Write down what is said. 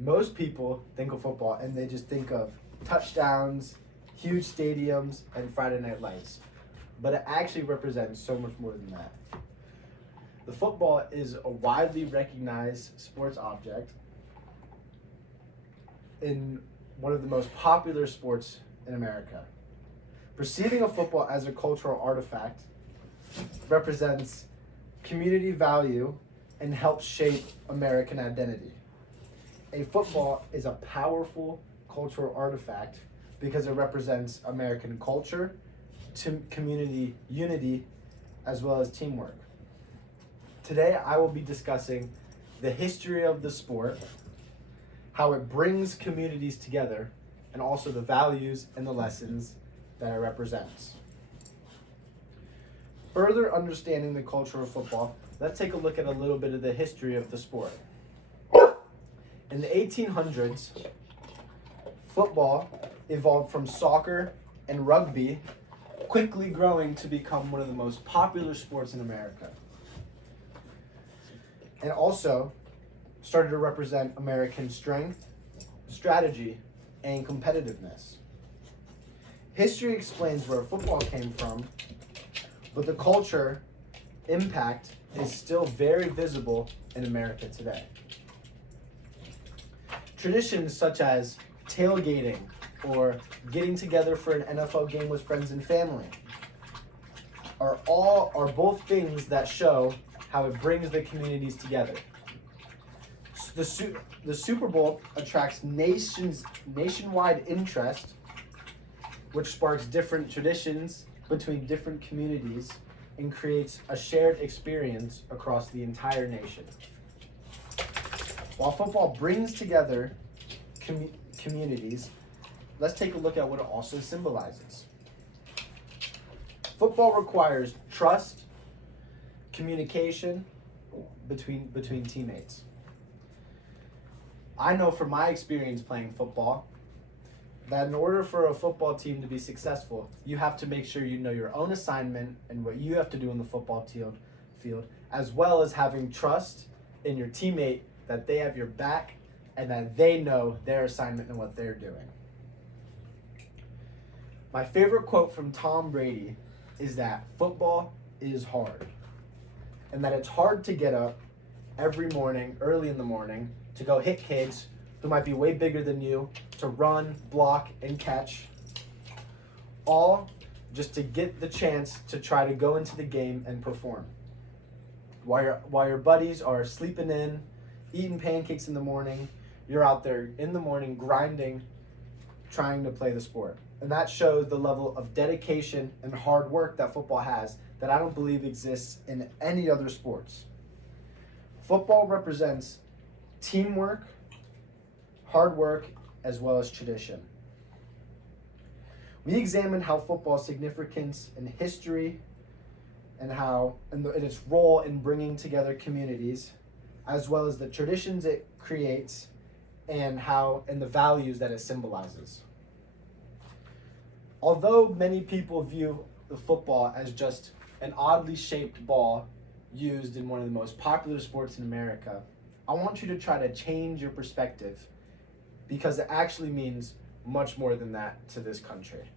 Most people think of football and they just think of touchdowns, huge stadiums, and Friday Night Lights. But it actually represents so much more than that. The football is a widely recognized sports object in one of the most popular sports in America. Perceiving a football as a cultural artifact represents community value and helps shape American identity. A football is a powerful cultural artifact because it represents American culture, community unity, as well as teamwork. Today, I will be discussing the history of the sport, how it brings communities together, and also the values and the lessons that it represents. Further understanding the culture of football, let's take a look at a little bit of the history of the sport. In the 1800s, football evolved from soccer and rugby, quickly growing to become one of the most popular sports in America. And also started to represent American strength, strategy, and competitiveness. History explains where football came from, but the culture impact is still very visible in America today. Traditions such as tailgating or getting together for an NFL game with friends and family are both things that show how it brings the communities together. The Super Bowl attracts nationwide interest, which sparks different traditions between different communities and creates a shared experience across the entire nation. While football brings together communities, let's take a look at what it also symbolizes. Football requires trust, communication between teammates. I know from my experience playing football that in order for a football team to be successful, you have to make sure you know your own assignment and what you have to do on the football field, as well as having trust in your teammate that they have your back and that they know their assignment and what they're doing. My favorite quote from Tom Brady is that football is hard, and that it's hard to get up every morning, early in the morning, to go hit kids who might be way bigger than you, to run, block, and catch, all just to get the chance to try to go into the game and perform. While your buddies are sleeping in, eating pancakes in the morning, you're out there in the morning grinding, trying to play the sport. And that shows the level of dedication and hard work that football has that I don't believe exists in any other sports. Football represents teamwork, hard work, as well as tradition. We examined how football's significance in history and its role in bringing together communities, as well as the traditions it creates and the values that it symbolizes. Although many people view the football as just an oddly shaped ball used in one of the most popular sports in America, I want you to try to change your perspective because it actually means much more than that to this country.